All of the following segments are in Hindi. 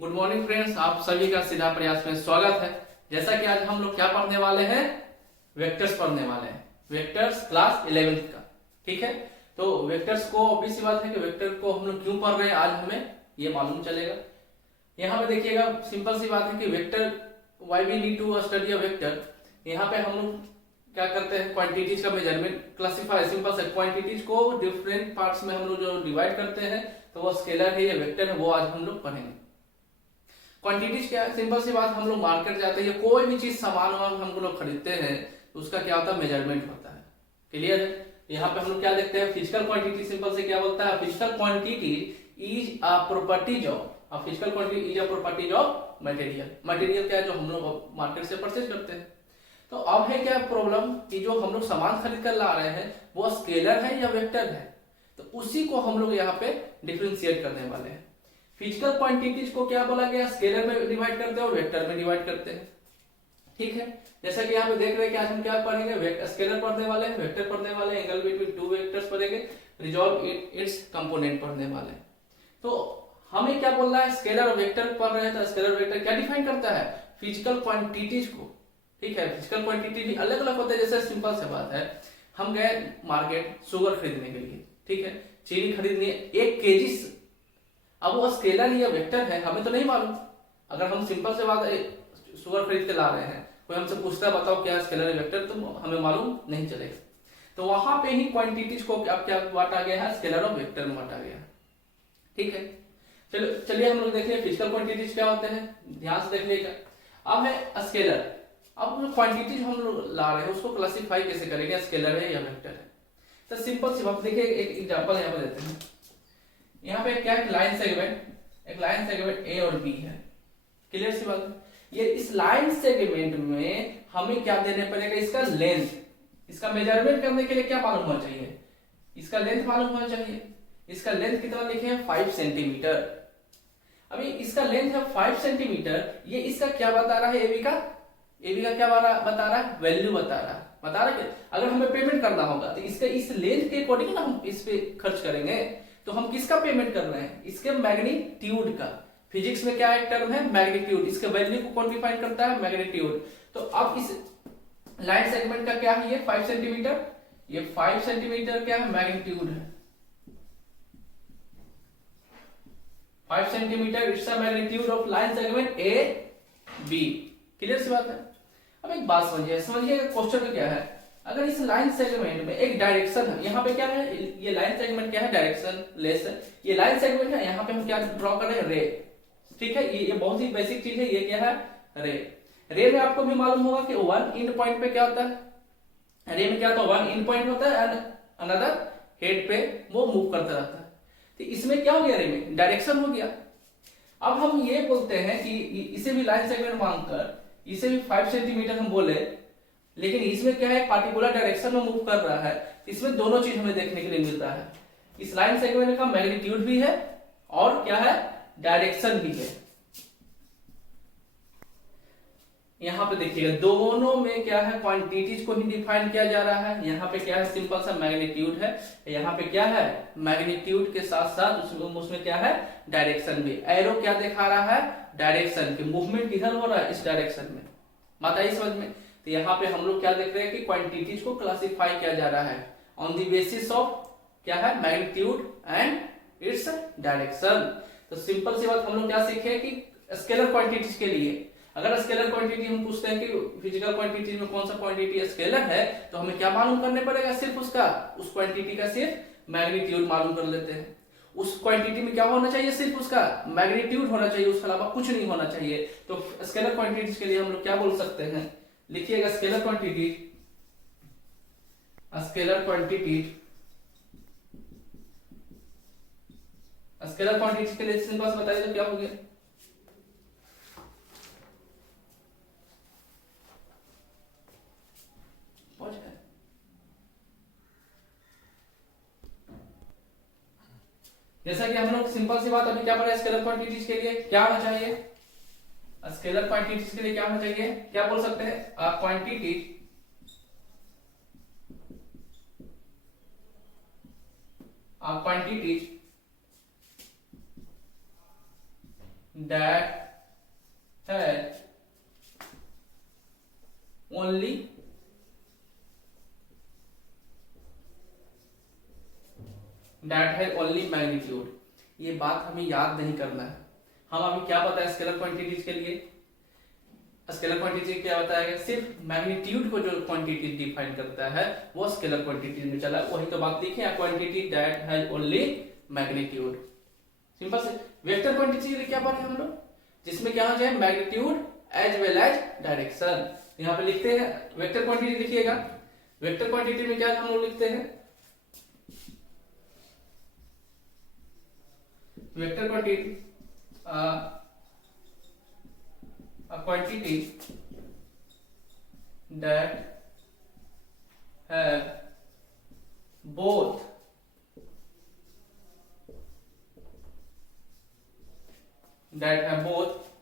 गुड मॉर्निंग फ्रेंड्स, आप सभी का सीधा प्रयास में स्वागत है। जैसा कि आज हम लोग क्या पढ़ने वाले हैं, वेक्टर्स पढ़ने वाले हैं। वेक्टर्स क्लास 11th का, ठीक है। तो वेक्टर्स को ऑब्वियस सी बात है कि वेक्टर को हम लोग क्यों पढ़ रहे हैं आज हमें ये मालूम चलेगा। यहाँ पे देखिएगा, सिंपल सी बात है कि vector, why we need to study a vector. यहाँ पे हम लोग क्या करते हैं, क्वांटिटीज का मेजरमेंट क्लासिफाई, सिंपल से क्वांटिटीज को डिफरेंट पार्ट्स में हम लोग जो डिवाइड करते हैं, तो वो स्केलर है या वेक्टर है, वो आज हम लोग पढ़ेंगे। क्वांटिटीज क्या है, सिंपल सी बात, हम लोग मार्केट जाते हैं, कोई भी चीज सामान हम लोग खरीदते हैं तो उसका क्या होता है, मेजरमेंट होता है। क्लियर है। यहाँ पे हम लोग क्या देखते हैं, फिजिकल क्वांटिटी सिंपल से क्या बोलता है, physical quantity is a properties of, physical quantity is a properties of material. Material क्या है, जो हम लोग मार्केट से परचेज करते हैं। तो अब है क्या प्रॉब्लम कि जो हम लोग सामान खरीद कर ला रहे हैं वो स्केलर है या वेक्टर है, तो उसी को हम लोग यहाँ पे डिफ्रेंशिएट करने वाले हैं। फिजिकल क्वांटिटीज को क्या बोला गया, स्केलर में डिवाइड करते हैं और वेक्टर में डिवाइड करते हैं, ठीक है। जैसा कि यहाँ पे देख रहे हैं कि आज हम क्या पढ़ेंगे, स्केलर पढ़ने वाले हैं, वेक्टर पढ़ने वाले हैं, एंगल बिटवीन टू वेक्टर्स पढ़ेंगे, रिजॉल्व इट्स कंपोनेंट पढ़ने वाले हैं। तो हमें क्या बोल रहा है, स्केलर और वेक्टर पढ़ रहे हैं, तो स्केलर वेक्टर क्या डिफाइन करता है, फिजिकल क्वांटिटीज को, ठीक है। फिजिकल क्वांटिटी भी अलग अलग होते हैं। जैसे सिंपल से बात है, हम गए मार्केट शुगर खरीदने के लिए, ठीक है, चीनी खरीदनी है 1 kg। अब वो स्केलर या वेक्टर है हमें तो नहीं मालूम। अगर हम सिंपल से बात शुगर खरीद के ला रहे हैं, कोई हमसे पूछता है बताओ क्या स्केलर या वेक्टर, तो हमें मालूम नहीं चलेगा। तो वहां पे ही क्वांटिटीज को अब क्या बांटा गया है, स्केलर और वेक्टर में बांटा गया है, ठीक है। चलिए हम लोग देख रहे फिजिकल क्वांटिटीज क्या होते हैं, ध्यान से देख लीजिएगा। अब है स्केलर। अब जो क्वांटिटीज हम लोग ला रहे हैं उसको क्लासिफाई कैसे करेंगे, स्केलर है या वेक्टर है। तो सिंपल सी बात देखिए, एक एग्जांपल यहाँ पे देते हैं। यहाँ पे क्या है, लाइन सेगमेंट ए और बी है। क्लियर सी बात है। ये इस लाइन सेगमेंट में हमें क्या देने पड़ेगा, इसका लेंथ, इसका मेजरमेंट करने के लिए क्या मालूम होना चाहिए, इसका लेंथ मालूम होना चाहिए। इसका लेंथ कितना लिखे हैं, 5 सेंटीमीटर। अभी इसका लेंथ है 5 सेंटीमीटर। ये इसका क्या बता रहा है, एबी का क्या बता रहा है, वैल्यू बता रहा है कि अगर हमें पेमेंट करना होगा तो इसके इस लेंथ के अकॉर्डिंग ना हम इस पे खर्च करेंगे। तो हम किसका पेमेंट कर रहे हैं, इसके मैग्नीट्यूड का। फिजिक्स में क्या एक टर्म है, मैग्नीट्यूड। इसके वैल्यू को कौन डिफाइन करता है, मैग्नीट्यूड। तो अब इस लाइन सेगमेंट का क्या है, ये 5 सेंटीमीटर, ये 5 सेंटीमीटर क्या है, मैग्नीट्यूड है 5 centimetre. It's a magnitude of line segment A B. Clear सी बात है। अब एक बात समझिए क्वेश्चन में क्या है, अगर इस लाइन सेगमेंट में एक डायरेक्शन है, यहाँ पे क्या है, ये लाइन सेगमेंट क्या है, डायरेक्शन लेस है। ये लाइन सेगमेंट है, यहाँ पे हम क्या ड्रॉ कर रहे हैं, रे, ठीक है। ये बहुत ही बेसिक चीज है, ये क्या है, रे। रे में आपको भी मालूम होगा कि वन एंड पॉइंट पे क्या होता है, रे में क्या होता है, वन एंड पॉइंट होता है एंड अनदर हेड पे वो मूव करता रहता है। तो इसमें क्या हो गया, रे में डायरेक्शन हो गया। अब हम ये बोलते हैं कि इसे भी लाइन सेगमेंट मानकर इसे भी 5 सेंटीमीटर हम बोले, लेकिन इसमें क्या है, पार्टिकुलर डायरेक्शन में मूव कर रहा है। इसमें दोनों चीज हमें देखने के लिए मिल रहा है, इस लाइन सेगमेंट का मैग्नीट्यूड भी है और क्या है, डायरेक्शन भी है। यहाँ पे देखिएगा दोनों में क्या है, क्वांटिटीज को ही डिफाइन किया जा रहा है। यहाँ पे क्या है, सिंपल सा मैग्नीट्यूड है, यहाँ पे क्या है, मैग्नीट्यूड के साथ साथ उसमें क्या है, डायरेक्शन भी। एरो क्या दिखा रहा है, डायरेक्शन की, मूवमेंट किधर हो रहा है, इस डायरेक्शन में। बात आई समझ में। तो यहाँ पे हम लोग क्या देख रहे हैं कि क्वांटिटीज को क्लासिफाई किया जा रहा है ऑन द बेसिस ऑफ क्या है, मैग्नीट्यूड एंड इट्स डायरेक्शन। तो सिंपल सी बात हम लोग क्या सीखे कि स्केलर क्वांटिटीज के लिए, अगर स्केलर क्वांटिटी हम पूछते हैं कि फिजिकल क्वांटिटी में कौन सा क्वांटिटी स्केलर है, तो हमें क्या मालूम करने पड़ेगा, सिर्फ उसका, उस क्वांटिटी का सिर्फ मैग्नीट्यूड मालूम कर लेते हैं। उस क्वांटिटी में क्या होना चाहिए, सिर्फ उसका मैग्नीट्यूड होना चाहिए, उसके अलावा कुछ नहीं होना चाहिए। तो स्केलर क्वांटिटीज के लिए हम लोग क्या बोल सकते हैं, लिखिएगा scalar quantity, scalar quantity, scalar quantity के लिए सिंपल से बताइए तो क्या हो गया, जैसा कि हम लोग सिंपल सी बात अभी क्या पढ़ा, स्केलर क्वांटिटीज के लिए क्या होना चाहिए, स्केलर क्वांटिटीज के लिए क्या होना चाहिए, क्या बोल सकते हैं, quantity quantities that has only magnitude. ये बात हमें याद नहीं करना है। हम अभी क्या पता है स्केलर क्वांटिटीज के लिए, स्केलर क्वांटिटी क्या बताया, सिर्फ मैग्नीट्यूड को जो क्वांटिटी डिफाइन करता है वो स्केलर क्वांटिटी में चला, वही तो बात लिखे है, quantity that has only magnitude. Simple से वेक्टर क्वांटिटी के लिए क्या पढ़े हम लोग, जिसमें क्या हो जाए magnitude as well as direction. यहाँ पे लिखते हैं वेक्टर क्वांटिटी, लिखिएगा वेक्टर क्वांटिटी में क्या हम लोग लिखते हैं, vector quantity a quantity that have both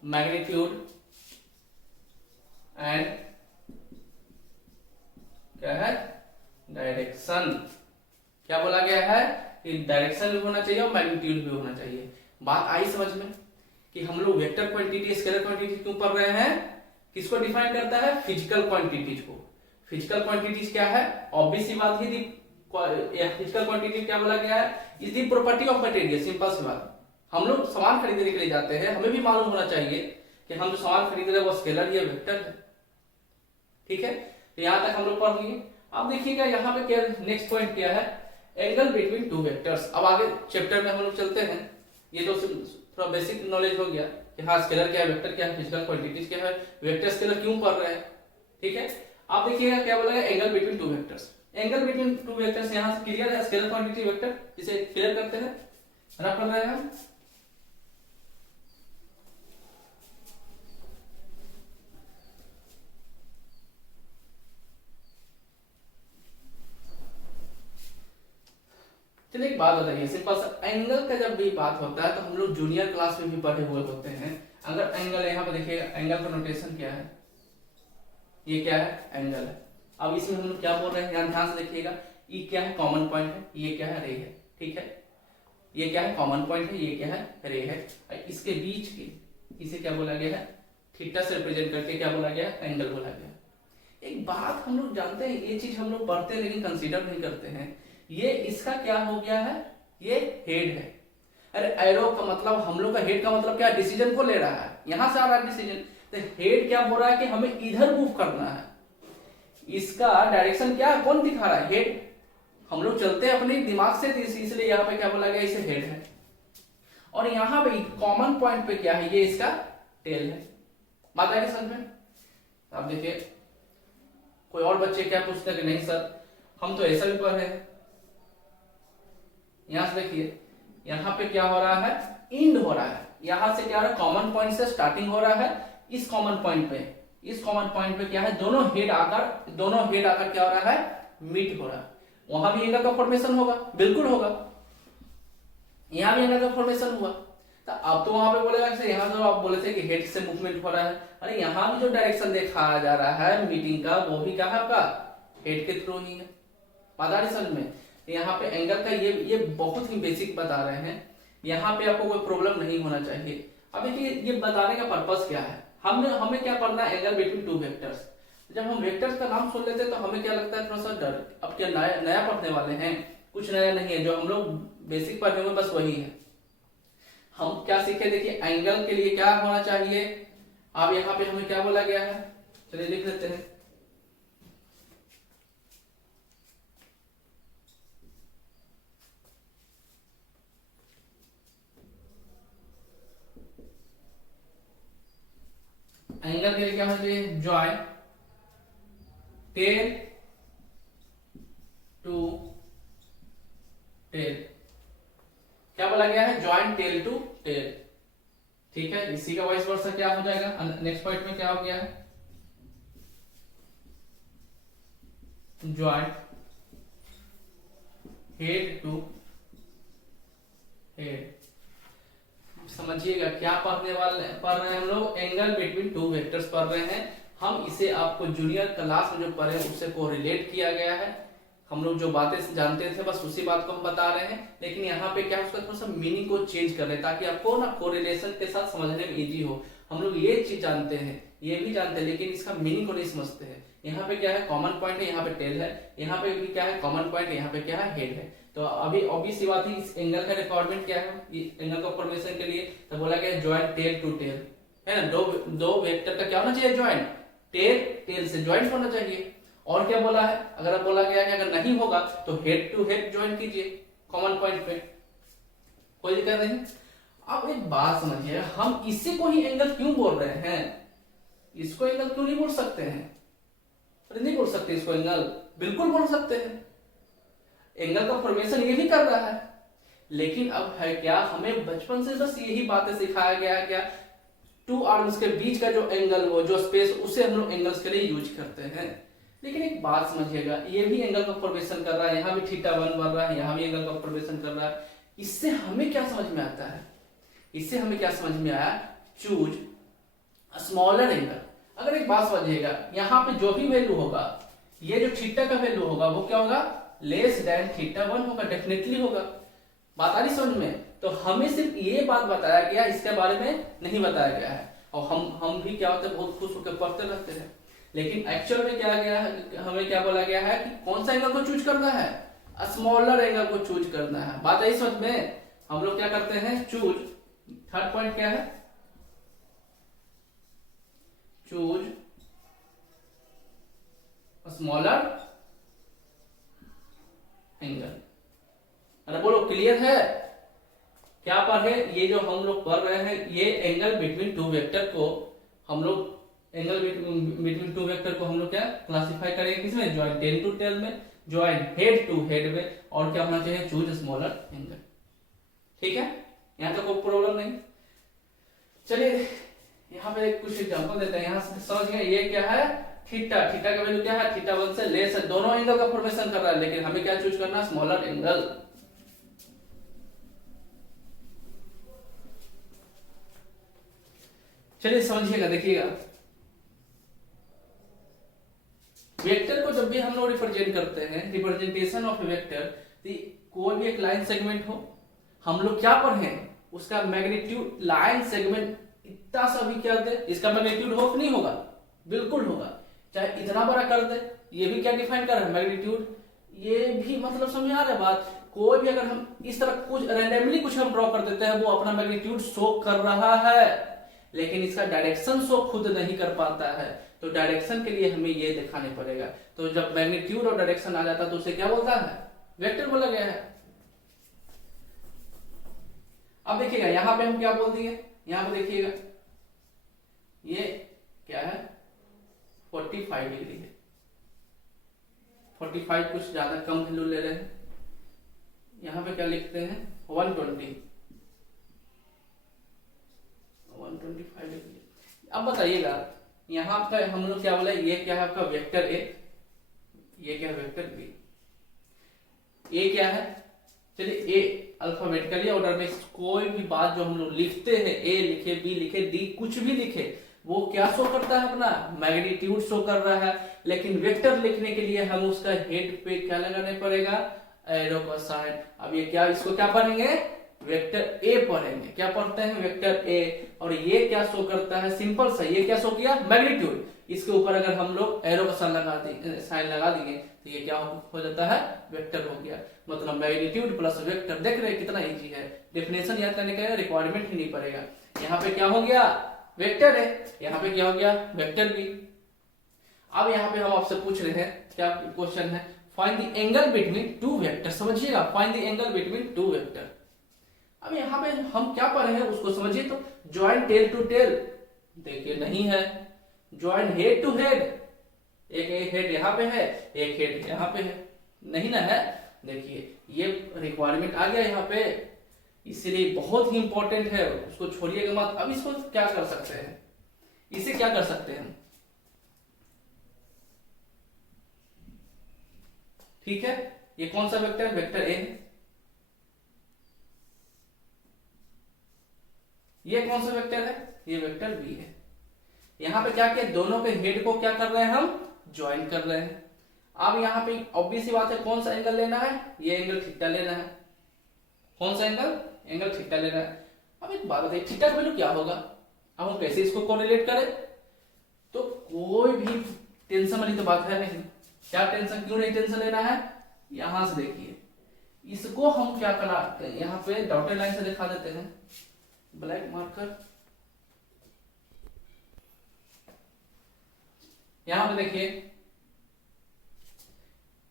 magnitude and क्या है डायरेक्शन। क्या बोला गया है कि डायरेक्शन भी होना चाहिए और मैग्नीट्यूड भी होना चाहिए। बात आई समझ में कि हम लोग वेक्टर क्वांटिटी स्केलर क्वांटिटी क्यों पढ़ रहे हैं, किसको डिफाइन करता है, फिजिकल क्वांटिटीज को। फिजिकल क्वांटिटीज क्या है, ऑब्वियस सी बात है, फिजिकल क्वांटिटी क्या बोला गया है, is the property of material. Simple सी बात, हम लोग सामान खरीदने के लिए जाते हैं, हमें भी मालूम होना चाहिए कि हम जो सामान खरीद रहे हैं वो स्केलर या वेक्टर है। ठीक है, तो यहां तक हम लोग पढ़ लिए। अब देखिएगा यहाँ पे क्या नेक्स्ट पॉइंट क्या है, एंगल बिटवीन टू वेक्टर्स। अब आगे चैप्टर में हम लोग चलते हैं। ये तो थोड़ा बेसिक नॉलेज हो गया कि हाँ स्केलर क्या है, वेक्टर क्या है, फिजिकल क्वांटिटीज क्या है, वेक्टर स्केलर क्यों पढ़ रहे हैं। ठीक है, आप देखिएगा क्या बोला है, angle between two vectors. Angle between two vectors यहाँ से क्लियर है, स्केलर क्वांटिटी वेक्टर, इसे क्लियर करते हैं, रख रहे हैं हम। चलिए एक बात बताइए, सिंपल सा एंगल का जब भी बात होता है तो हम लोग जूनियर क्लास में भी पढ़े हुए होते हैं। अगर एंगल यहाँ पे देखिएगा, एंगल का नोटेशन क्या है, ये क्या है एंगल है। अब इसमें हम लोग क्या बोल रहे हैं, ध्यान से देखिएगा, ये क्या है कॉमन पॉइंट है, ये क्या है रे है। ठीक है, ये क्या है कॉमन पॉइंट है, ये क्या है रे है। इसके बीच के इसे क्या बोला गया है, थीटा से रिप्रेजेंट करके क्या बोला गया, एंगल बोला गया। एक बात हम लोग जानते हैं, ये चीज हम लोग पढ़ते हैं लेकिन कंसीडर नहीं करते हैं, ये इसका क्या हो गया है, ये हेड है। अरे एरो का मतलब, हम लोग का हेड का मतलब क्या, डिसीजन को ले रहा है, यहां से आ रहा है डिसीजन। तो हेड क्या बोल रहा है कि हमें इधर मूव करना है, इसका डायरेक्शन क्या है, कौन दिखा रहा है, हेड। हम लोग चलते हैं अपने दिमाग से, इसलिए यहाँ पे क्या बोला गया, इसे हेड है। और यहाँ पे कॉमन पॉइंट पे क्या है, ये इसका टेल है। बात आएगी समझ में। अब देखिए कोई और बच्चे क्या पूछते हैं कि नहीं सर हम तो ऐसा भी पढ़ रहे हैं। यहां से देखिए, यहां पे क्या हो रहा है, इंड हो रहा है, यहां से क्या हो रहा है, कॉमन पॉइंट से स्टार्टिंग हो रहा है। इस कॉमन पॉइंट पे क्या है, दोनों हेड आकर क्या हो रहा है, मीट हो रहा है। वहां भी एंगल का फॉर्मेशन होगा, बिल्कुल होगा, यहां भी एंगल का फॉर्मेशन हुआ। तो अब तो वहां पे बोलेगा, यहाँ तो आप बोले थे कि हेड से मूवमेंट हो रहा है, अरे यहाँ भी जो डायरेक्शन देखा जा रहा है मीटिंग का, वो भी कहाँ का, हेड के थ्रू ही है। बात आ रही समझ में। यहाँ पे एंगल का ये बहुत ही बेसिक बता रहे हैं, यहाँ पे आपको कोई प्रॉब्लम नहीं होना चाहिए। अब देखिए ये बताने का पर्पस क्या है, हमें क्या पढ़ना है, एंगल बिटवीन टू वेक्टर्स। जब हम वेक्टर्स का नाम सुन लेते हैं तो हमें क्या लगता है, थोड़ा सा डर। अब क्या नया पढ़ने वाले हैं, कुछ नया नहीं है, जो हम लोग बेसिक पढ़ने में बस वही है। हम क्या सीखे, देखिए एंगल के लिए क्या होना चाहिए। अब यहाँ पे हमें क्या बोला गया है, चलिए लिख लेते हैं। एंगल के लिए क्या होना चाहिए, जॉइन टेल टू टेल। क्या बोला गया है, जॉइन टेल टू टेल। ठीक है, इसी का वाइस वर्सा क्या हो जाएगा, नेक्स्ट पॉइंट में क्या हो गया है, जॉइन हेड टू हेड। समझिएगा क्या पढ़ रहे हैं हम लोग, एंगल बिटवीन टू वेक्टर्स पढ़ रहे हैं हम। इसे आपको जूनियर क्लास में जो पढ़े उससे को रिलेट किया गया है। हम लोग जो बातें जानते थे बस उसी बात को हम बता रहे हैं, लेकिन यहाँ पे क्या उसका थोड़ा सा मीनिंग को चेंज कर रहे हैं ताकि आपको ना कोरिलेशन के साथ समझने में इजी हो। हम लोग ये चीज जानते हैं, ये भी जानते हैं, लेकिन इसका मीनिंग को नहीं समझते हैं। यहाँ पे क्या है, कॉमन पॉइंट है, यहाँ पे टेल है, यहाँ पे भी क्या है, कॉमन पॉइंट है, यहाँ पे क्या है, हेड है। तो अभी ऑब्वियस सी बात है, इस एंगल का रिक्वायरमेंट क्या है, एंगल का फॉर्मेशन के लिए तो बोला गया ज्वाइंट टेल टू टेल, है ना। दो वेक्टर का क्या होना चाहिए, ज्वाइंट, टेल टेल से ज्वाइंट होना चाहिए। और क्या बोला है, अगर बोला गया कि अगर नहीं होगा तो हेड टू हेड ज्वाइन कीजिए कॉमन पॉइंट पे, कोई दिक्कत नहीं। अब एक बात समझिए, हम इसी को ही एंगल क्यों बोल रहे हैं, इसको एंगल क्यों नहीं बोल सकते हैं? अरे नहीं बोल सकते इसको एंगल, बिल्कुल बोल सकते हैं। एंगल का फॉर्मेशन ये भी कर रहा है, लेकिन अब है क्या, हमें बचपन से बस यही बातें सिखाया गया है क्या, टू आर्म्स के बीच का जो एंगल हो, जो स्पेस, उसे हम लोग एंगल्स के लिए यूज करते हैं। लेकिन एक बात समझिएगा, ये भी एंगल का फॉर्मेशन कर रहा है, यहाँ भी थीटा 1 बन रहा है, यहाँ भी एंगल का फॉर्मेशन कर रहा है। इससे हमें क्या समझ में आता है, इससे हमें क्या समझ में आया, चूज स्मॉलर एंगल। अगर एक बात समझिएगा, यहाँ पे जो भी वैल्यू होगा, ये जो थीटा का वैल्यू होगा वो क्या होगा, लेस देन थीटा 1 होगा, डेफिनेटली होगा। बात आ रही समझ में? तो हमें सिर्फ ये बात बताया गया, इसके बारे में नहीं बताया गया है। और हम भी क्या होते हैं, बहुत खुश होकर पढ़ते रहते हैं, लेकिन एक्चुअल में क्या गया है, हमें क्या बोला गया है कि कौन सा एंगल को चूज करना है, स्मॉलर एंगल को चूज करना है। बात आई समझ में? हम लोग क्या करते हैं, चूज, थर्ड पॉइंट क्या है, चूज स्मॉलर एंगल। अरे बोलो, क्लियर है? क्या पर है, ये जो हम लोग पढ़ रहे हैं, ये एंगल बिटवीन टू वेक्टर को हम लोग, एंगल बिटवीन टू वेक्टर को हम लोग क्या क्लासिफाई करेंगे, किसमें, ज्वाइंट टेल टू टेल में, ज्वाइंट हेड टू हेड में, और क्या होना चाहिए, चूज स्मॉलर एंगल। ठीक है, यहाँ तक कोई प्रॉब्लम नहीं। चलिए यहाँ पे कुछ एग्जांपल देते हैं, यहाँ से समझ गए ये क्या है, थीटा, थीटा का वैल्यू क्या है, थीटा 1 से लेस है, दोनों एंगल का फॉर्मेशन कर रहा है, लेकिन हमें क्या चूज करना, स्मॉलर एंगल। चलिए समझिएगा, देखिएगा, वेक्टर को जब भी हम लोग रिप्रेजेंट करते हैं, रिप्रेजेंटेशन ऑफ वेक्टर, कोई भी एक लाइन सेगमेंट हो, हम लोग क्या पढ़े, उसका मैग्नीट्यूड, लाइन सेगमेंट इतना सा भी क्या दे, इसका मैग्नीट्यूड हो कि नहीं होगा, बिल्कुल होगा, चाहे इतना बड़ा कर दे, ये भी क्या डिफाइन कर रहा है, मैग्नीट्यूड। ये भी मतलब समझ आ रहा है बात, कोई भी अगर हम इस तरह कुछ रैंडमली कुछ हम ड्रॉ कर देते हैं, वो अपना मैग्नीट्यूड शो कर रहा है, लेकिन इसका डायरेक्शन शो खुद नहीं कर पाता है। तो डायरेक्शन के लिए हमें ये दिखाने पड़ेगा। तो जब मैग्नीट्यूड और डायरेक्शन आ जाता है तो उसे क्या बोलता है, वेक्टर बोला गया है। अब देखिएगा यहां पे हम क्या बोल दिए, यहां पे देखिएगा ये क्या है, 45 डिग्री है, 45 कुछ ज्यादा कम वैल्यू ले रहे हैं, यहां पे क्या लिखते हैं, 125 डिग्री। अब बताइएगा यहां पर हम लोग क्या बोला, ये क्या है आपका वेक्टर ए, ये क्या है वेक्टर बी, ए क्या है, चलिए ए अल्फाबेटिकली ऑर्डर में कोई भी बात जो हम लोग लिखते हैं, ए लिखे, बी लिखे, डी कुछ भी लिखे, वो क्या शो करता है, अपना मैग्नीट्यूड शो कर रहा है। लेकिन वेक्टर लिखने के लिए हम उसका हेड पे क्या लगाने पड़ेगा, एरो का साइन। अब ये क्या, इसको क्या पढ़ेंगे, वेक्टर ए पढ़ेंगे। क्या पढ़ते हैं, वेक्टर ए। और ये क्या शो करता है, सिंपल सा, ये क्या शो किया, मैग्नीट्यूड। इसके ऊपर अगर हम लोग एरो का साइन लगा देंगे तो ये क्या हो जाता है, वेक्टर हो गया। मतलब मैग्नीट्यूड प्लस वेक्टर, देख रहे हैं कितना इजी है, डेफिनेशन याद करने का रिक्वायरमेंट ही नहीं पड़ेगा। यहाँ पे क्या हो गया, वेक्टर है, यहाँ पे क्या हो गया, वेक्टर भी। अब यहाँ पे हम आपसे पूछ रहे हैं, क्या क्वेश्चन है, find the angle between two vector. समझिएगा, find the angle between two vector. अब यहाँ पे हम क्या पढ़े हैं उसको समझिए। तो ज्वाइंट टेल टू टेल, देखिए नहीं है। ज्वाइंट हेड टू हेड, एक हेड यहाँ पे है, एक हेड यहाँ पे है, नहीं ना है। देखिए ये रिक्वायरमेंट आ गया यहाँ पे, इसीलिए बहुत ही इंपॉर्टेंट है, उसको छोड़िएगा मत। अब इसको क्या कर सकते हैं, इसे क्या कर सकते हैं, ठीक है। ये कौन सा वेक्टर, वेक्टर ए है। ये कौन सा वेक्टर है, ये वेक्टर बी है। यहां पे क्या किया, दोनों के हेड को क्या कर रहे हैं हम, ज्वाइन कर रहे हैं। अब यहाँ पे ऑब्वियस सी बात है, कौन सा एंगल लेना है, ये एंगल थीटा लेना है। कौन सा एंगल, एंगल थीटा लेना है। अब एक बात बताइए, थीटा का वैल्यू क्या होगा, अब हम कैसे इसको कोरिलेट करें। तो कोई भी टेंशन वाली तो बात है नहीं। क्या टेंशन, क्यों नहीं टेंशन लेना है, यहां से देखिए इसको हम क्या करा, यहाँ पे डॉटेड लाइन से दिखा देते हैं, ब्लैक मार्कर। यहां पे देखिए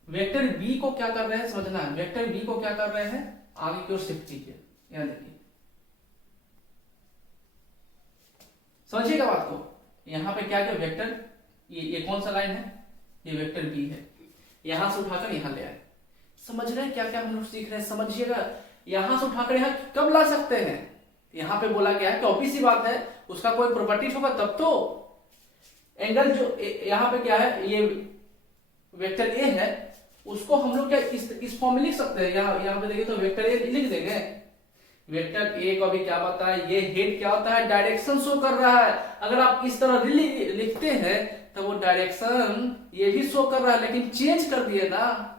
वेक्टर बी को क्या कर रहे हैं समझना है, वेक्टर बी को क्या कर रहे हैं, आगे की ओर शिफ्ट कीजिए। यहां देखिए, समझिएगा बात को। यहां पे क्या क्या वेक्टर, ये कौन सा लाइन है, ये वेक्टर बी है, यहां से उठाकर यहां ले आए। समझ रहे हैं क्या क्या हम लोग सीख रहे हैं, समझिएगा। यहां से उठाकर यहां कब ला सकते हैं, यहां पे बोला गया है कि ऑब्वियस सी बात है, उसका कोई प्रॉपर्टी होगा तब तो। एंगल जो यहां पे क्या है, ये वेक्टर ए है, उसको हम लोग क्या इस फॉर्म में लिख सकते हैं। यहाँ पे देखिए तो वेक्टर ए लिख देंगे। वेक्टर ए को भी क्या बताया, ये हेड क्या होता है, डायरेक्शन शो कर रहा है। अगर आप इस तरह लिखते हैं तो वो डायरेक्शन ये भी शो कर रहा है, लेकिन चेंज कर दिए ना।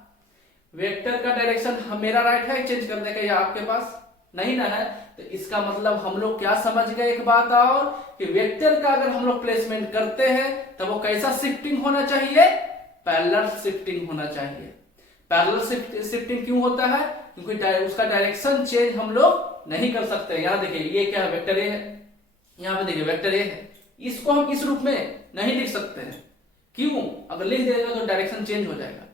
वेक्टर का डायरेक्शन मेरा राइट है चेंज करने का, या आपके पास नहीं ना है। तो इसका मतलब हम लोग क्या समझ गए एक बात और, कि वेक्टर का अगर हम लोग प्लेसमेंट करते हैं तो वो कैसा शिफ्टिंग होना चाहिए, पैरेलल शिफ्टिंग होना चाहिए। पैरेलल शिफ्टिंग क्यों होता है, क्योंकि उसका डायरेक्शन चेंज हम लोग नहीं कर सकते। यहां देखिए ये क्या है, वेक्टर ए है, यहां पे देखिए वेक्टर ए है, इसको हम इस रूप में नहीं लिख सकते हैं। क्यों, अगर लिख देगा तो डायरेक्शन चेंज हो जाएगा।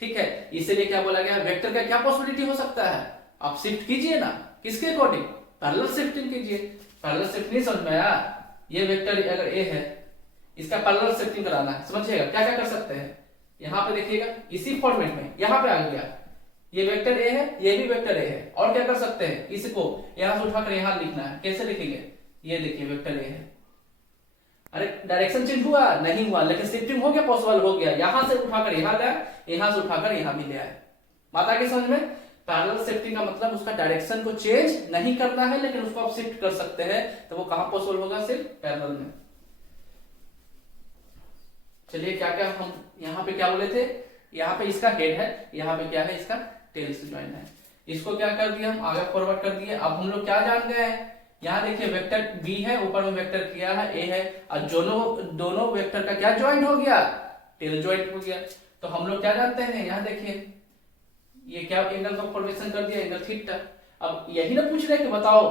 ठीक है, इसीलिए क्या बोला गया, वेक्टर का क्या पॉसिबिलिटी हो सकता है, आप शिफ्ट कीजिए ना, किसके अकॉर्डिंग, पैरेलल शिफ्टिंग कीजिए। पैरेलल शिफ्ट नहीं समझ में आया, ये वेक्टर अगर ए है, इसका पैरेलल शिफ्टिंग कराना है, समझिएगा क्या क्या कर सकते हैं। यहां पे देखिएगा इसी फॉर्मेट में यहां पे आ गया, ये वेक्टर ए है, ये भी वेक्टर ए है, और क्या कर सकते हैं, इसको यहां से उठाकर यहां लिखना है। कैसे लिखेंगे, ये देखिए वेक्टर ए है, अरे डायरेक्शन चेंज हुआ नहीं हुआ, लेकिन शिफ्टिंग हो गया, पॉसिबल हो गया। यहां से उठाकर यहां लाए, यहां से उठाकर यहां भी ले आए। बात आ गई समझ में। पैरेलल शिफ्टिंग का मतलब उसका डायरेक्शन को चेंज नहीं करना है, लेकिन उसको आप शिफ्ट कर सकते हैं। तो वो कहां पॉसिबल होगा, सिर्फ पैरेलल में। चलिए क्या क्या हम यहाँ पे क्या बोले थे, यहाँ पे इसका हेड है, यहाँ पे क्या है, इसका टेल से ज्वाइन है। इसको क्या कर दिया, हम आगे फॉरवर्ड कर दिए। अब हम लोग क्या जान गए हैं, यहाँ देखिए वेक्टर बी है, ऊपर में वेक्टर क्या है, ए है, और दोनों वेक्टर का क्या ज्वाइंट हो गया, टेल ज्वाइंट हो गया। तो हम लोग क्या जानते हैं, यहाँ देखिए ये क्या एंगल का फॉर्मेशन कर दिया, एंगल थीटा। अब यही ना पूछ रहे कि बताओ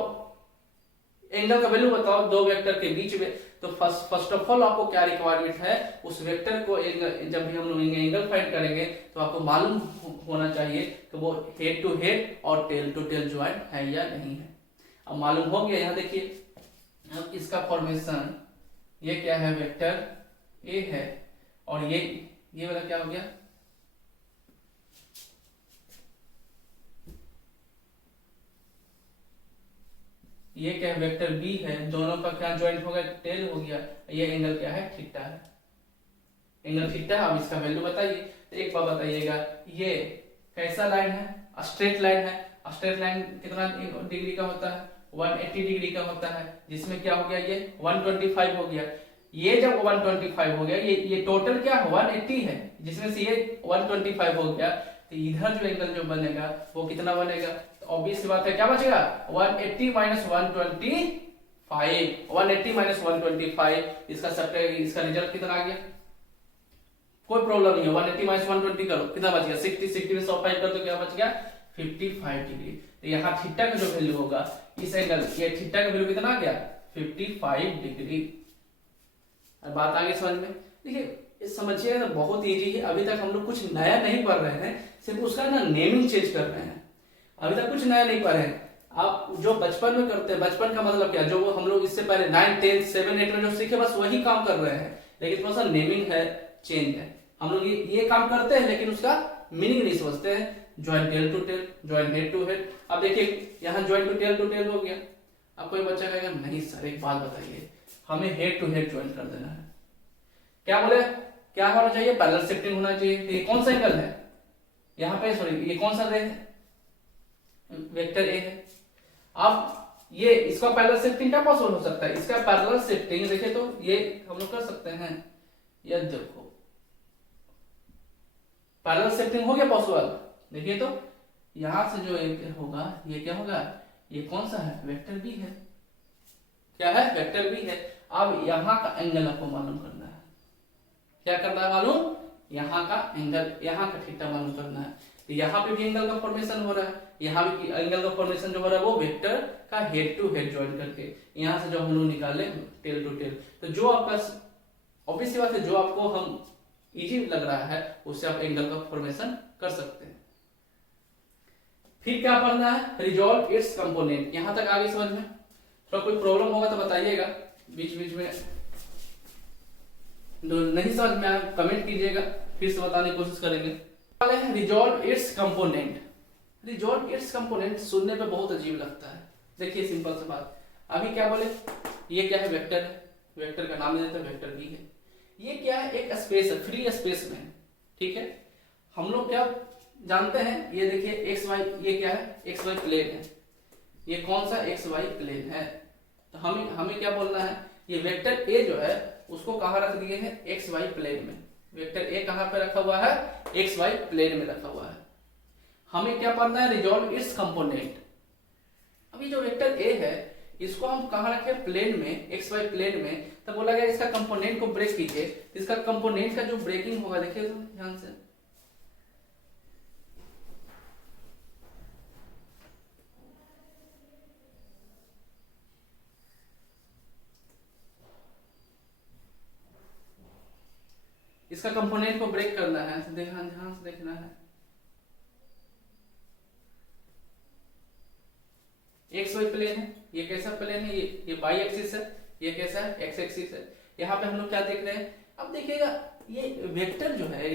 एंगल का वैल्यू बताओ दो वेक्टर के बीच में। तो फर्स्ट ऑफ ऑल आपको क्या रिक्वायरमेंट है, उस वेक्टर को जब भी हम लोग एंगल फाइंड करेंगे तो आपको मालूम होना चाहिए कि वो हेड टू हेड और टेल टू टेल ज्वाइंट है या नहीं है। अब मालूम हो गया, यहाँ देखिए अब इसका फॉर्मेशन, ये क्या है, वेक्टर ए है, और ये वाला क्या हो गया, ये क्या है, वेक्टर बी है, दोनों का क्या ज्वाइंट हो गया, टेल हो गया। ये एंगल क्या है, थीटा है, एंगल थीटा। अब इसका वैल्यू बताइए। तो एक बार बताइएगा, ये कैसा लाइन है, स्ट्रेट लाइन है। स्ट्रेट लाइन कितना डिग्री का होता है, 180 डिग्री का होता है, जिसमें क्या हो गया, ये 125 हो गया। ये जब 125 हो गया, ये टोटल क्या 180 है, जिसमें से ये 125 हो गया, तो इधर जो एंगल जो बनेगा वो कितना बनेगा, ऑब्वियस बात है क्या बचेगा, 180 माइनस 125, 180 माइनस 125, इसका रिजल्ट कितना आ गया, कोई प्रॉब्लम नहीं है। 180 माइनस 120 करो, कितना बच गया, 60 में 105 कर तो क्या बच गया, 55 डिग्री। तो यहाँ थीटा का जो वैल्यू होगा, इस एंगल ये थीटा का वैल्यू कितना आ गया, 55 डिग्री। अब बात आगे समझ में, देखिए समझिए तो बहुत इजी है। अभी तक हम लोग कुछ नया नहीं पढ़ रहे हैं, सिर्फ उसका ना नेमिंग चेंज कर रहे हैं। अभी तक कुछ नया नहीं पढ़े हैं। आप जो बचपन में करते हैं, बचपन का मतलब क्या, जो हम लोग इससे पहले 9, 10, 7, 8 में जो सीखे बस वही काम कर रहे हैं, लेकिन थोड़ा सा नेमिंग है, चेंज है। हम लोग ये काम करते हैं लेकिन उसका मीनिंग नहीं समझते हैं। Joint tail to tail, joint head to head. अब देखिए यहाँ ज्वाइंट टू टेल हो गया। अब कोई बच्चा कहेगा नहीं सर एक बात बताइए, हमें हेड टू हेड ज्वाइंट कर देना है, क्या बोले, क्या होना चाहिए, पैरेलल शिफ्टिंग होना चाहिए। तो ये कौन सा एंगल है, यहाँ पे सॉरी ये कौन सा रे है, वेक्टर ए है। अब ये इसका पैरेलल शिफ्टिंग क्या पॉसिबल हो सकता है, इसका पैरेलल शिफ्टिंग देखिए तो ये हम लोग कर सकते हैं। ये देखो पैरेलल शिफ्टिंग हो गया पॉसिबल। देखिए तो यहां से जो एक होगा ये क्या होगा, ये कौन सा है, वेक्टर बी है, क्या है, वेक्टर बी है। अब यहाँ का एंगल आपको मालूम करना है, क्या करना है मालूम, यहाँ का एंगल, यहाँ का थीटा मालूम करना है। तो यहाँ पे भी एंगल का फॉर्मेशन हो रहा है, यहाँ भी एंगल का फॉर्मेशन जो हो रहा है वो वेक्टर का हेड टू हेड ज्वाइन करके, यहाँ से जो हम लोग निकाले टेल टू टेल। तो जो आपका ऑब्वियस बात है, जो आपको हम इजी लग रहा है उससे आप एंगल का फॉर्मेशन कर सकते हैं। फिर क्या पढ़ना है, रिजॉल्व इट्स कंपोनेंट। यहां तक आगे समझ में, थोड़ा कोई प्रॉब्लम होगा तो बताइएगा, बीच बीच में नहीं समझ में आया कमेंट कीजिएगा, फिर से बताने की कोशिश करेंगे। Resolve it's component. Resolve it's component सुनने पे बहुत अजीब लगता है। देखिए सिंपल सी बात, अभी क्या बोले, ये क्या है, वेक्टर है, वेक्टर का नाम देते हैं वेक्टर बी है। ये क्या है, एक स्पेस है, फ्री स्पेस में, ठीक है। हम लोग क्या जानते हैं, ये देखिए एक्स वाई, ये क्या है, एक्स वाई प्लेन है, ये कौन सा एक्स वाई प्लेन है। तो हमें क्या बोलना है, ये वेक्टर ए जो है उसको कहाँ रख दिए हैं, एक्स वाई प्लेन में। वेक्टर ए कहाँ पे रखा हुआ है, एक्स वाई प्लेन में रखा हुआ है। हमें क्या पढ़ना है, रिजॉल्व इट्स कंपोनेंट। अभी जो वेक्टर ए है इसको हम कहाँ रखे, प्लेन में, एक्स वाई प्लेन में। तब बोला गया इसका कंपोनेंट को ब्रेक कीजिए, तो इसका कंपोनेंट का जो ब्रेकिंग होगा देखिए तो ध्यान से, इसका कंपोनेंट को ब्रेक करना है, तो ध्यान से देखना है। एक्स वाई प्लेन है, ये कैसा प्लेन है, ये वाई एक्सिस है, ये कैसा है, एक्स एक्सिस है। यहाँ पे हम लोग क्या देख रहे हैं, अब देखिएगा ये वेक्टर जो है,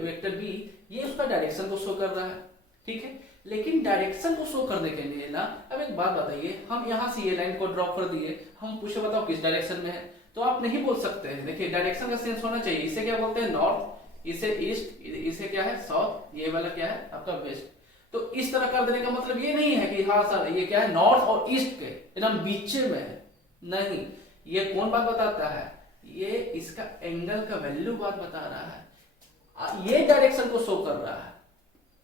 वेक्टर बी, ये उसका डायरेक्शन को शो कर रहा है, ठीक है। लेकिन डायरेक्शन को शो करने के लिए ना, अब एक बात बताइए, हम यहाँ से ये लाइन को ड्रॉप कर दिए, हम पूछे बताओ किस डायरेक्शन में है, तो आप नहीं बोल सकते हैं। देखिए डायरेक्शन का सेंस होना चाहिए, इसे क्या बोलते हैं, नॉर्थ, इसे ईस्ट, इसे क्या है, साउथ, ये वाला क्या है आपका वेस्ट। तो इस तरह कर देने का मतलब ये नहीं है कि हाँ सर ये क्या है, नॉर्थ और ईस्ट के एकदम बीच में है, नहीं। ये कौन बात बताता है, ये इसका एंगल का वैल्यू बात बता रहा है, ये डायरेक्शन को शो कर रहा है।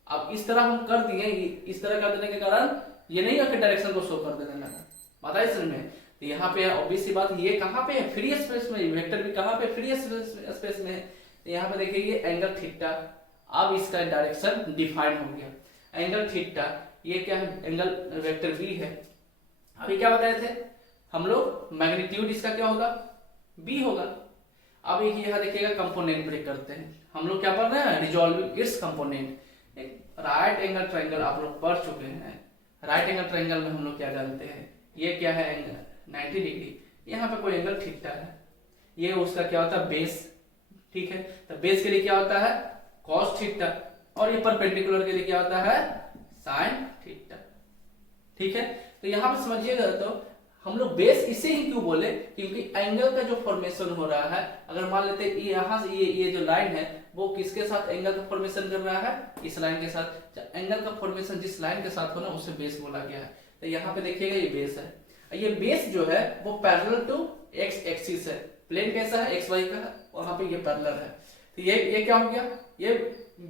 अब इस तरह हम कर दिए, इस तरह कर देने के कारण ये नहीं है कि डायरेक्शन को शो कर देने लगा, बताइए सर में। तो यहाँ पे ऑब्वियस सी बात, ये कहाँ पे है, फ्री स्पेस में, वेक्टर भी कहाँ पे, फ्री स्पेस में है। तो यहाँ पे देखिए ये एंगल थीटा, अब इसका डायरेक्शन डिफाइन हो गया, एंगल थीटा, ये क्या है, एंगल वेक्टर बी है। अभी क्या बताए थे हम लोग, मैग्नीट्यूड इसका क्या होगा, बी होगा। अब यहाँ देखिएगा कंपोनेंट ब्रेक करते हैं, हम लोग क्या पढ़ रहे हैं, रिजॉल्विंग इट्स कंपोनेंट। एक राइट एंगल ट्रायंगल आप लोग पढ़ चुके हैं, राइट एंगल ट्रायंगल में हम लोग क्या जानते हैं, ये क्या है, एंगल 90 डिग्री, यहाँ पे कोई एंगल थीटा है, ये उसका क्या होता है, बेस, ठीक है। तो बेस के लिए क्या होता है, कॉस थीटा, और ये परपेंडिकुलर के लिए क्या होता है, साइन थीटा, ठीक है। तो यहाँ पे समझिएगा, तो हम लोग बेस इसे ही क्यों बोले, क्योंकि एंगल का जो फॉर्मेशन हो रहा है, अगर मान लेते हैं यहाँ से ये जो लाइन है वो किसके साथ एंगल का फॉर्मेशन कर रहा है, इस लाइन के साथ। एंगल का फॉर्मेशन जिस लाइन के साथ होना उसे बेस बोला गया है। तो यहाँ पे देखिएगा ये बेस है, ये बेस जो है वो पैरेलल टू एक्स एक्सिस है, प्लेन कैसा है, एक्स वाई का है, वहां पे ये पैरेलल है। तो ये क्या हो गया, ये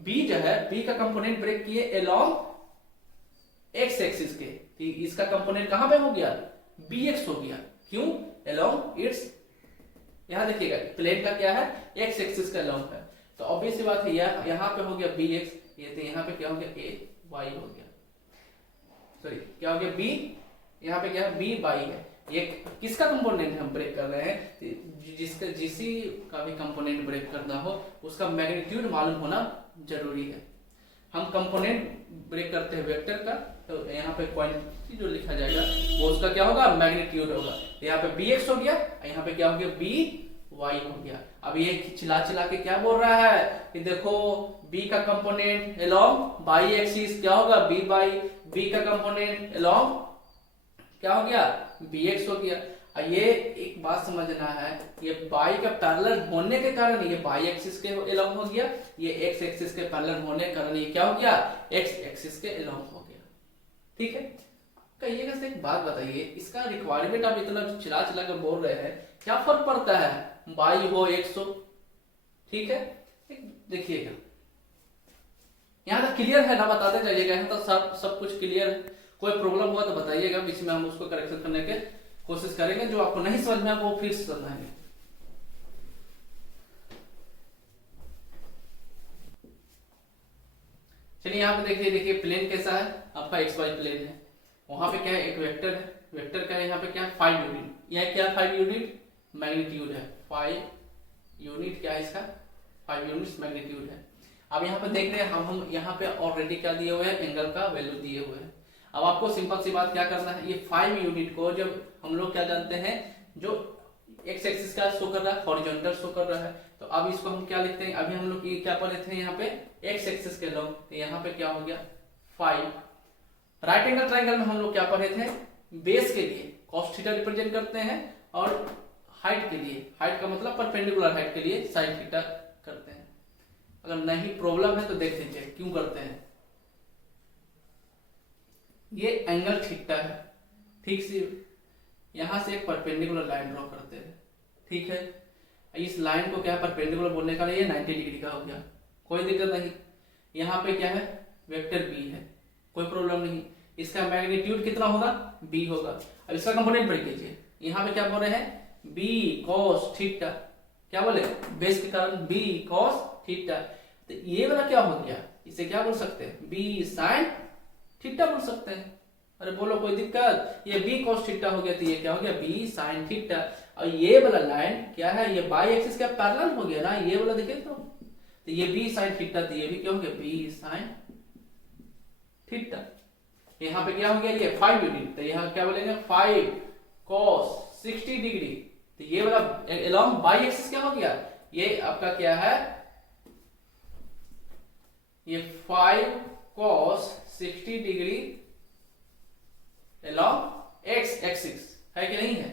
बी जो है, बी का कंपोनेंट ब्रेक किए अलोंग एक्स एक्सिस के, तो इसका कंपोनेंट कहां पे हो गया, बी एक्स हो गया, क्यों, अलोंग इट्स, यहां देखिएगा प्लेन का क्या है, एक्स एक्सिस का अलोंग है। तो ऑब्वियस सी बात है, यहाँ पे हो गया बी एक्स, ये तो यहाँ पे क्या हो गया, ए वाई हो गया, सॉरी क्या हो गया, बी, यहाँ पे क्या है, बी वाई है। ये किसका कंपोनेंट हम ब्रेक कर रहे हैं, जिसी का भी कंपोनेंट ब्रेक करना हो उसका मैग्नीट्यूड मालूम होना जरूरी है। हम कंपोनेंट ब्रेक करते हैं वेक्टर का, तो यहाँ पे क्वांटिटी जो लिखा जाएगा वो उसका क्या होगा, मैग्नीट्यूड होगा। तो यहाँ पे बी एक्स हो गया, यहाँ पे क्या हो गया, बी वाई हो गया। अब ये चिल्ला के क्या बोल रहा है कि देखो बी का कंपोनेंट अलोंग बाई एक्सिस क्या होगा, बी बाई, बी का कंपोनेंट अलोंग क्या हो गया, बी एक्स हो गया। ये एक बात समझना है, ये बाई का पैरेलल होने के कारण ये बाई एक्सिस के अलोंग हो गया, ये एक्स एक्सिस के पैरेलल होने के कारण ये क्या हो गया, एक्स एक्सिस के अलोंग हो गया, ठीक है। कहिएगा से एक बात बताइए, इसका रिक्वायरमेंट आप इतना चिल्ला कर बोल रहे हैं, क्या फर्क पड़ता है, बाई हो एक्स हो, ठीक है। देखिएगा यहाँ तक क्लियर है ना? बताते जाइएगा, यहाँ तक सब कुछ क्लियर है। कोई प्रॉब्लम हुआ तो बताइएगा, बीच में हम उसको करेक्शन करने के कोशिश करेंगे। जो आपको नहीं समझ में आए वो फिर से समझाएंगे। चलिए यहाँ पे देखिए प्लेन कैसा है आपका, एक्स वाई प्लेन है। वहां पे क्या है, एक वेक्टर है, वेक्टर का यहाँ पे क्या है 5 यूनिट, यह क्या 5 यूनिट मैग्नीट्यूड है, 5 यूनिट क्या है इसका 5 यूनिट मैग्नीट्यूड है। अब यहाँ पे देख रहे हैं हम यहाँ पे ऑलरेडी क्या दिए हुए हैं, एंगल का वैल्यू दिए हुए हैं। अब आपको सिंपल सी बात क्या करना है, ये 5 यूनिट को जब हम लोग क्या जानते हैं, जो एक्स एक्सिस का शो कर रहा है, हॉरिजॉन्टल शो कर रहा है, तो अब इसको हम क्या लिखते हैं, अभी हम लोग ये क्या पढ़े थे यहाँ पे एक्स एक्सिस के लोग, तो यहाँ पे क्या हो गया 5। राइट एंगल ट्रायंगल में हम लोग क्या पढ़े थे, बेस के लिए cos थीटा रिप्रेजेंट करते हैं, और हाइट के लिए, हाइट का मतलब परपेंडिकुलर हाइट के लिए sin थीटा करते हैं। अगर नहीं प्रॉब्लम है तो देख लीजिए क्यों करते हैं। ये एंगल थीटा है, ठीक से यहां से एक परपेंडिकुलर लाइन ड्रॉ करते हैं, ठीक है। इस लाइन को क्या परपेंडिकुलर बोलने का ये 90 डिग्री का हो गया, कोई दिक्कत नहीं। यहाँ पे क्या है वेक्टर बी है, कोई प्रॉब्लम नहीं। इसका मैग्नीट्यूड कितना होगा, बी होगा। अब इसका कंपोनेंट ब्रेक कीजिए, यहाँ पे क्या बोल रहे हैं बी कॉस थीटा, क्या बोले बेस के कारण बी कॉस थीटा, तो ये वाला क्या हो गया, इसे क्या बोल सकते हैं बी साइन थीटा बोल सकते हैं। अरे बोलो कोई दिक्कत, ये बी कॉस थीटा हो गया, तो ये क्या हो गया बी साइन थीटा। और ये वाला लाइन क्या है, ये बाई एक्सिस का पैरेलल हो गया ना, ये वाला देखिए तो ये बी साइन थीटा, तो ये भी क्या हो गया बी साइन थीटा। यहाँ पे क्या हो गया ये 5 यूनिट, तो यहाँ क्या बोलेंगे 5 cos 60 डिग्री, तो ये वाला along बाई एक्सिस क्या हो गया, ये आपका क्या है ये 5 cos 60 degree along x axis है कि नहीं है।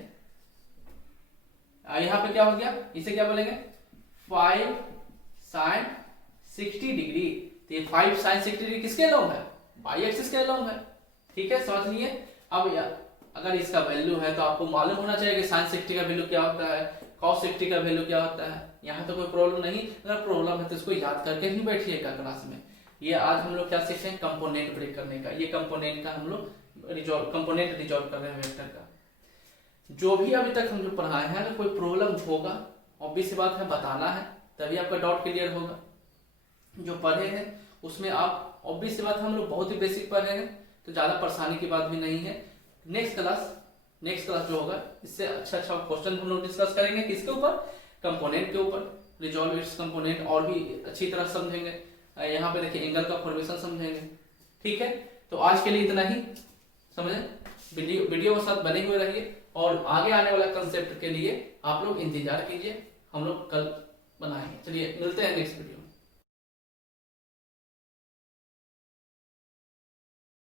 यहाँ पे क्या हो गया, इसे क्या बोलेंगे 5 sin 60 डिग्री, तो ये 5 sin 60 डिग्री किसके along है, बाई एक्सिस के along है, ठीक है समझ लिए। अब अगर इसका वैल्यू है तो आपको मालूम होना चाहिए कि sin 60 का वैल्यू क्या होता है, cos 60 का वैल्यू क्या होता है। यहाँ तो कोई प्रॉब्लम नहीं, अगर प्रॉब्लम है तो इसको याद करके ही बैठिएगा क्लास में। ये आज हम लोग क्या सीख रहे हैं कंपोनेंट ब्रेक करने का, ये कंपोनेंट का हम लोग कंपोनेंट रिजॉल्व कर रहे हैं वेक्टर का। जो भी अभी तक हम लोग पढ़ाए हैं, अगर कोई प्रॉब्लम होगा ऑब्वियस बात है बताना है, तभी आपका डाउट क्लियर होगा। जो पढ़े हैं उसमें आप ऑब्वियस बात हम लोग बहुत ही बेसिक पढ़े हैं, तो ज्यादा परेशानी की बात भी नहीं है। नेक्स्ट क्लास जो होगा इससे अच्छा क्वेश्चन हम लोग डिस्कस करेंगे, किसके ऊपर, कंपोनेंट के ऊपर, रिजॉल्व इट्स कंपोनेंट, और भी अच्छी तरह समझेंगे। यहाँ पे देखिए एंगल का फॉर्मेशन समझेंगे, ठीक है। तो आज के लिए इतना ही, समझे। वीडियो के साथ बने हुए रहिए, और आगे आने वाला कंसेप्ट के लिए आप लोग इंतजार कीजिए, हम लोग कल बनाएंगे। चलिए मिलते हैं नेक्स्ट वीडियो।